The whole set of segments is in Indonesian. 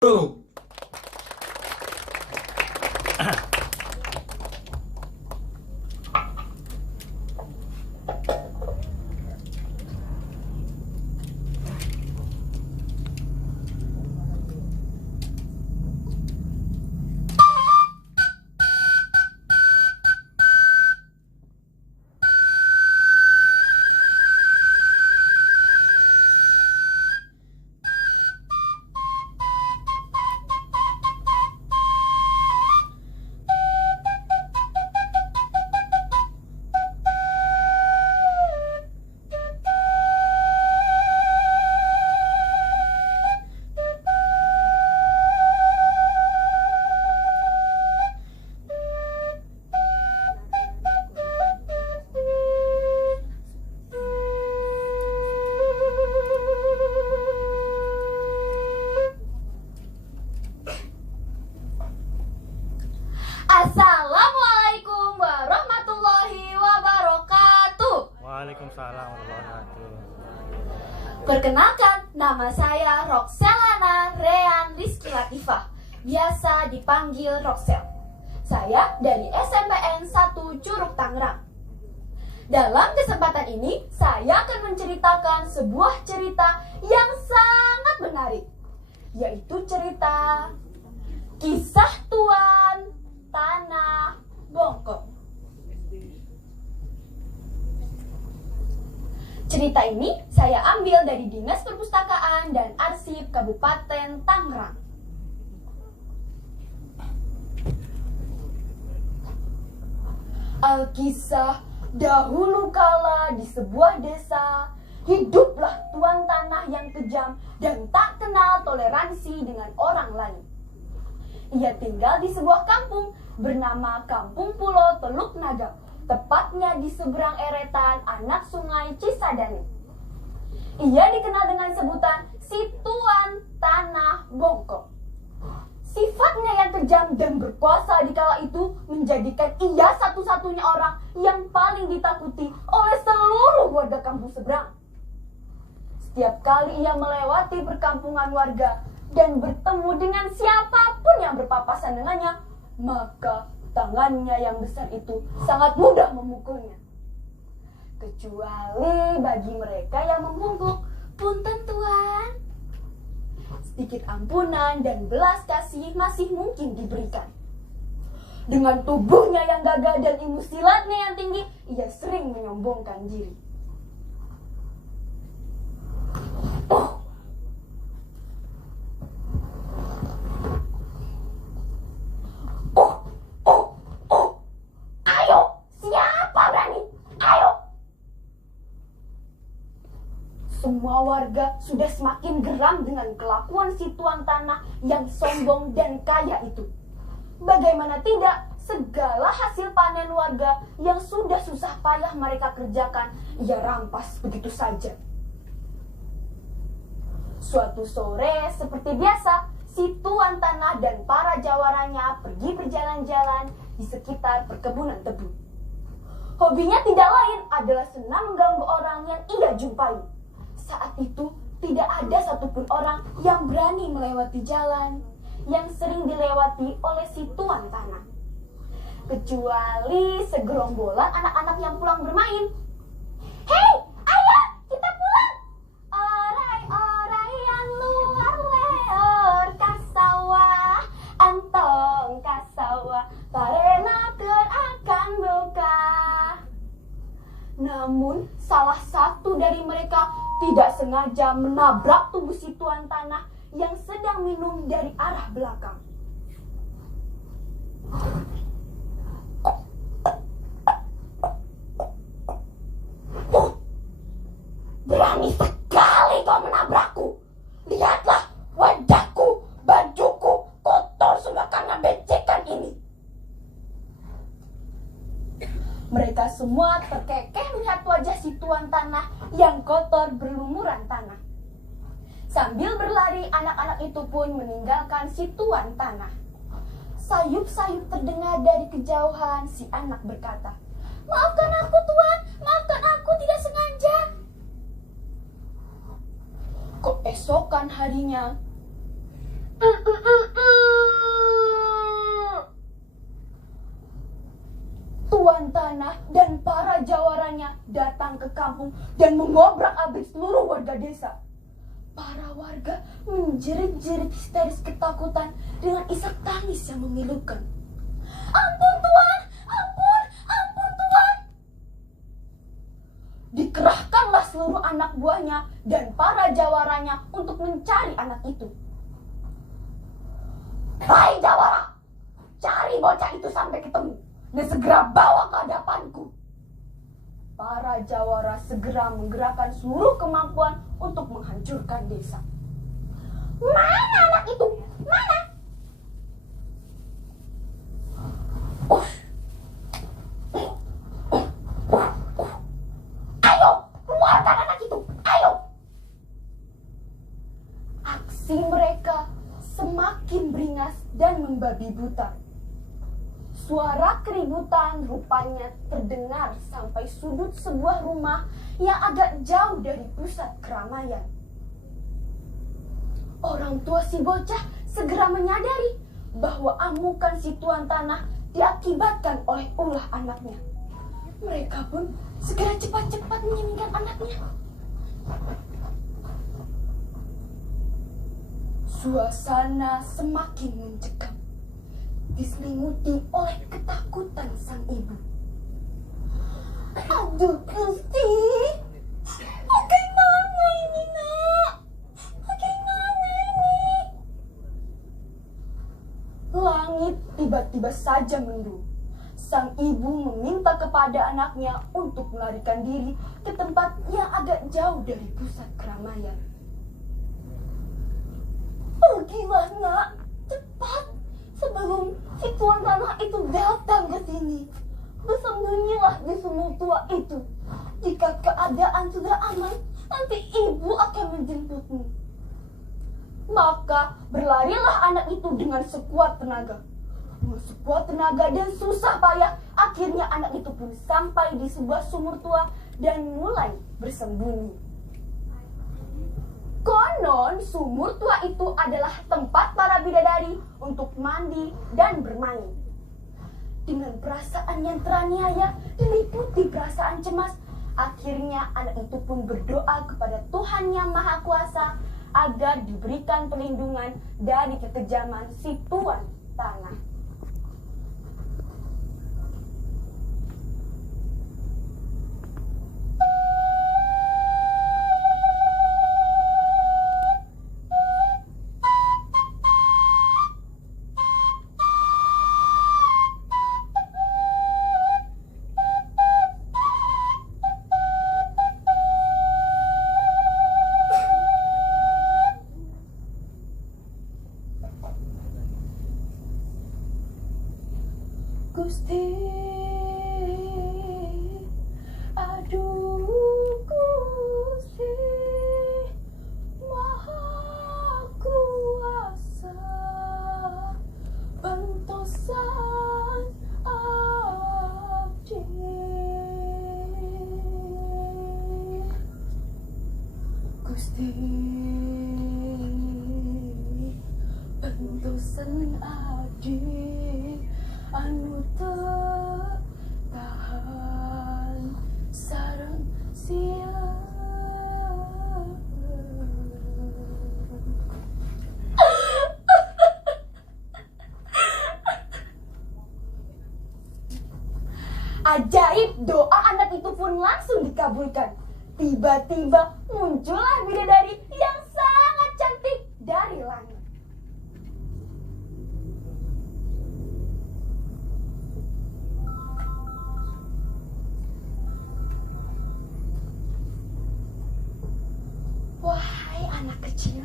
Bro. Assalamualaikum warahmatullahi wabarakatuh. Waalaikumsalam warahmatullahi wabarakatuh. Perkenalkan, nama saya Roxelana Rean Rizky Latifah, biasa dipanggil Roxel. Saya dari SMPN 1 Curug Tangerang. Dalam kesempatan ini, saya akan menceritakan sebuah cerita yang sangat menarik, yaitu cerita Kisah Tuan Tanah Bongkok. Cerita ini saya ambil dari Dinas Perpustakaan dan Arsip Kabupaten Tangerang. Alkisah, dahulu kala di sebuah desa, hiduplah tuan tanah yang kejam dan tak kenal toleransi dengan orang lain. Ia tinggal di sebuah kampung bernama Kampung Pulo Teluk Naga, tepatnya di seberang eretan anak sungai Cisadane. Ia dikenal dengan sebutan si Tuan Tanah Bongkok. Sifatnya yang kejam dan berkuasa di kala itu menjadikan ia satu-satunya orang yang paling ditakuti oleh seluruh warga kampung seberang. Setiap kali ia melewati perkampungan warga dan bertemu dengan siapapun yang berpapasan dengannya, maka tangannya yang besar itu sangat mudah memukulnya. Kecuali bagi mereka yang membungkuk, "Punten tuan." Sedikit ampunan dan belas kasih masih mungkin diberikan. Dengan tubuhnya yang gagah dan ilmu silatnya yang tinggi, ia sering menyombongkan diri. Semua warga sudah semakin geram dengan kelakuan si tuan tanah yang sombong dan kaya itu. Bagaimana tidak, segala hasil panen warga yang sudah susah payah mereka kerjakan, ia rampas begitu saja. Suatu sore, seperti biasa, si tuan tanah dan para jawarannya pergi berjalan-jalan di sekitar perkebunan tebu. Hobinya tidak lain adalah senang mengganggu orang yang ia jumpai. Saat itu tidak ada satupun orang yang berani melewati jalan yang sering dilewati oleh si tuan tanah, kecuali segerombolan anak-anak yang pulang bermain. "Hei, ayah, kita pulang! Orai-orai yang luar leor kasawah, antong kasawah, parenakeun akan buka." Namun salah satu dari mereka tidak sengaja menabrak tubuh si tuan tanah yang sedang minum dari arah belakang. "Berani sekali kau menabrakku. Lihatlah wajahku, bajuku kotor semua karena becekan ini." Mereka semua terkekeh melihat wajah si tuan tanah yang kotor berlumuran tanah. Sambil berlari, anak-anak itu pun meninggalkan si tuan tanah. Sayup-sayup terdengar dari kejauhan. Si anak berkata, "Maafkan aku tuan, maafkan aku, tidak sengaja." Keesokan harinya, Tuan tanah dan para jawarannya datang ke kampung dan mengobrak-abrik seluruh warga desa. Para warga menjerit-jerit histeris ketakutan dengan isak tangis yang memilukan. Ampun Tuan! Ampun! Ampun Tuan! Dikerahkanlah seluruh anak buahnya dan para jawarannya untuk mencari anak itu. Hai jawara! Cari bocah itu sampai ketemu dan segera bawa ke hadapanku. Para jawara segera menggerakkan seluruh kemampuan untuk menghancurkan desa. Mana anak itu? Mana? Ayo, keluarkan anak itu. Ayo. Aksi mereka semakin beringas dan membabi buta. Suara keributan rupanya terdengar sampai sudut sebuah rumah yang agak jauh dari pusat keramaian. Orang tua si bocah segera menyadari bahwa amukan si tuan tanah diakibatkan oleh ulah anaknya. Mereka pun segera cepat-cepat menyingkirkan anaknya. Suasana semakin mencekam, diselimuti oleh ketakutan sang ibu. Aduh Gusti, bagaimana ini nak? Bagaimana ini? Langit tiba-tiba saja mendung. Sang ibu meminta kepada anaknya untuk melarikan diri ke tempat yang agak jauh dari pusat keramaian. Pergilah nak, cepat, sebelum si tuan tanah itu datang ke sini. Bersembunyilah di sumur tua itu. Jika keadaan sudah aman, nanti ibu akan menjemputmu. Maka berlarilah anak itu dengan sekuat tenaga. Dengan sekuat tenaga dan susah payah, akhirnya anak itu pun sampai di sebuah sumur tua dan mulai bersembunyi. Konon sumur tua itu adalah tempat para bidadari untuk mandi dan bermain. Dengan perasaan yang teraniaya diliputi perasaan cemas, akhirnya anak itu pun berdoa kepada Tuhan Yang Maha Kuasa agar diberikan perlindungan dari kekejaman si tuan tanah. Gusti, aduh Gusti, Maha Kuasa, bentosan abdi. Gusti, bentosan abdi. Anu tahan sareng sia. Ajaib, doa anak itu pun langsung dikabulkan. Tiba-tiba muncullah bidadari yang sangat cantik dari langit. Wahai anak kecil,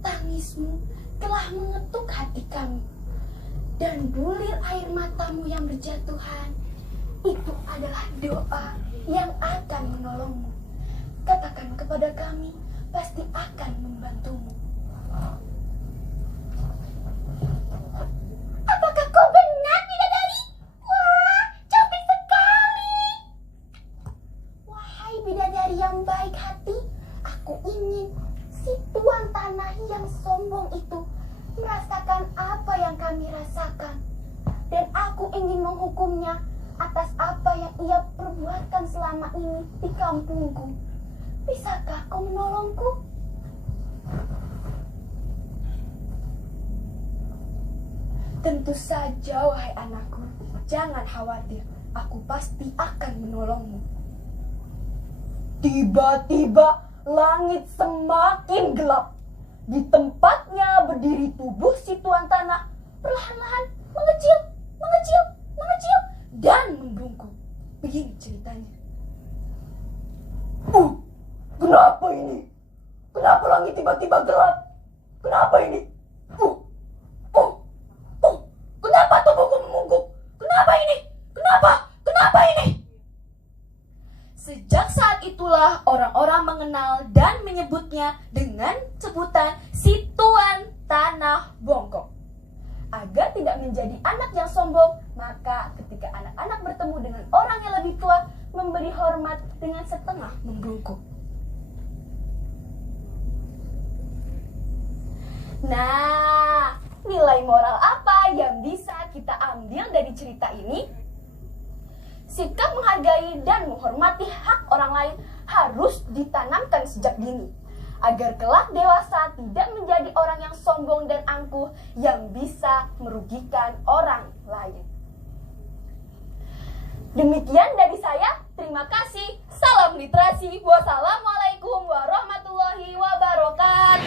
tangismu telah mengetuk hati kami, dan bulir air matamu yang berjatuhan itu adalah doa yang akan menolongmu. Katakan kepada kami, pasti akan membantumu. Apakah kau benar, bidadari? Wah, cantik sekali. Wahai bidadari yang baik hati, aku ingin si tuan tanah yang sombong itu kami rasakan. Dan aku ingin menghukumnya atas apa yang ia perbuatkan selama ini di kampungku. Bisakah kau menolongku? Tentu saja, wahai anakku. Jangan khawatir, aku pasti akan menolongmu. Tiba-tiba langit semakin gelap. Di tempatnya berdiri tubuh si tuan tanah perlahan-lahan mengecil, dan membungkuk. Begini ceritanya. Kenapa ini? Kenapa langit tiba-tiba gelap? Kenapa ini? Kenapa tubuhku membungkuk? Kenapa ini? Kenapa ini? Sejak saat itulah orang-orang mengenal dan menyebutnya dengan sebutan si tuan tanah bongkok. Agar tidak menjadi anak yang sombong, maka ketika anak-anak bertemu dengan orang yang lebih tua, memberi hormat dengan setengah membungkuk. Nah, nilai moral apa yang bisa kita ambil dari cerita ini? Sikap menghargai dan menghormati hak orang lain harus ditanamkan sejak dini, agar kelak dewasa tidak menjadi orang yang sombong dan angkuh yang bisa merugikan orang lain. Demikian dari saya, terima kasih. Salam literasi. Wassalamualaikum warahmatullahi wabarakatuh.